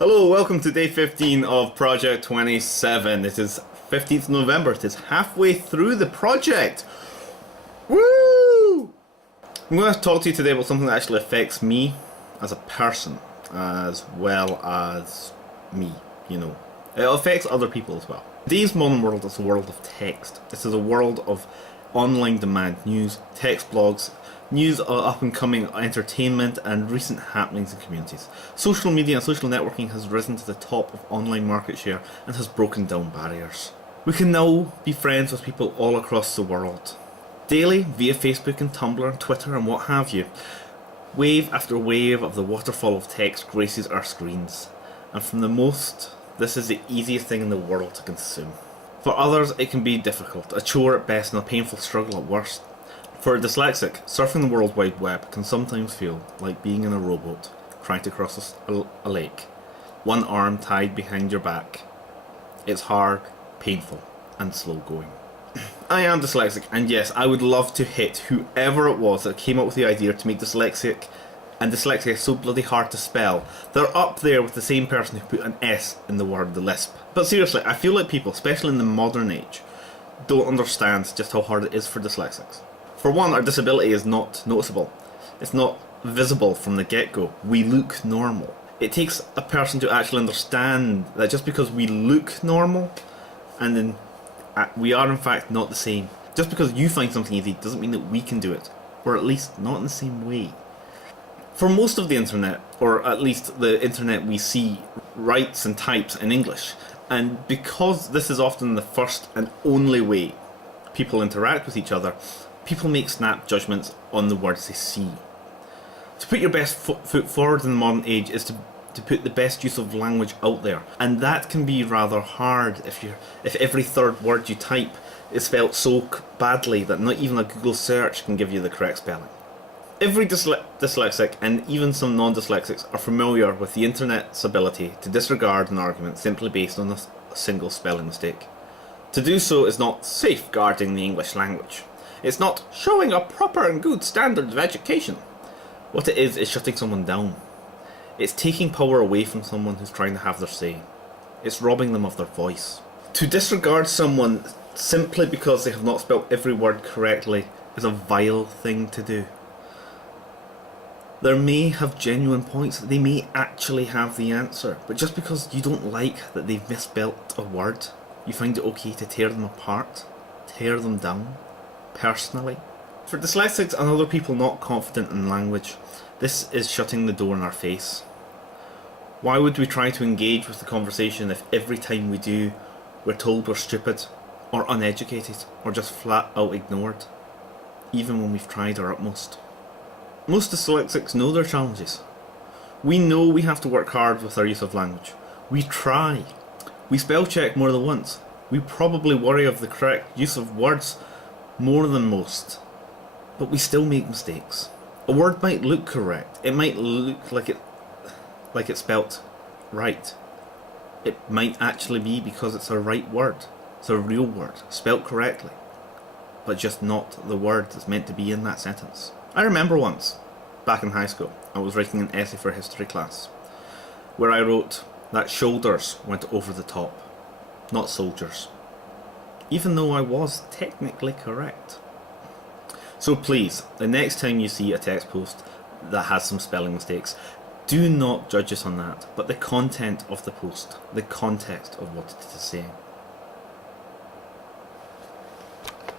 Hello, welcome to day 15 of Project 27. It is 15th November. It is halfway through the project. Woo! I'm going to talk to you today about something that actually affects me as a person, as well as me, you know. It affects other people as well. Today's modern world is a world of text. This is a world of online demand, news, text blogs, news of up and coming entertainment and recent happenings in communities. Social media and social networking has risen to the top of online market share and has broken down barriers. We can now be friends with people all across the world. Daily, via Facebook and Tumblr and Twitter and what have you, wave after wave of the waterfall of text graces our screens. And from the most, this is the easiest thing in the world to consume. For others, it can be difficult, a chore at best and a painful struggle at worst. For a dyslexic, surfing the World Wide Web can sometimes feel like being in a rowboat trying to cross a lake, one arm tied behind your back. It's hard, painful, and slow going. I am dyslexic, and yes, I would love to hit whoever it was that came up with the idea to make dyslexia so bloody hard to spell. They're up there with the same person who put an S in the word the lisp. But seriously, I feel like people, especially in the modern age, don't understand just how hard it is for dyslexics. For one, our disability is not noticeable. It's not visible from the get-go. We look normal. It takes a person to actually understand that just because we look normal, and then we are in fact not the same. Just because you find something easy doesn't mean that we can do it, or at least not in the same way. For most of the internet, or at least the internet we see, writes and types in English, and because this is often the first and only way people interact with each other, people make snap judgments on the words they see. To put your best foot forward in the modern age is to put the best use of language out there, and that can be rather hard if every third word you type is spelt so badly that not even a Google search can give you the correct spelling. Every dyslexic and even some non-dyslexics are familiar with the internet's ability to disregard an argument simply based on a single spelling mistake. To do so is not safeguarding the English language. It's not showing a proper and good standard of education. What it is shutting someone down. It's taking power away from someone who's trying to have their say. It's robbing them of their voice. To disregard someone simply because they have not spelt every word correctly is a vile thing to do. There may have genuine points, they may actually have the answer, but just because you don't like that they've misspelt a word, you find it okay to tear them apart, tear them down. Personally. For dyslexics and other people not confident in language, this is shutting the door in our face. Why would we try to engage with the conversation if every time we do, we're told we're stupid, or uneducated, or just flat out ignored, even when we've tried our utmost? Most dyslexics know their challenges. We know we have to work hard with our use of language. We try. We spell check more than once. We probably worry of the correct use of words more than most, but we still make mistakes. A word might look correct. It might look like it's spelt right. It might actually be because it's a right word. It's a real word, spelt correctly, but just not the word that's meant to be in that sentence. I remember once, back in high school, I was writing an essay for a history class, where I wrote that shoulders went over the top, not soldiers. Even though I was technically correct. So please, the next time you see a text post that has some spelling mistakes, do not judge us on that, but the content of the post, the context of what it is saying.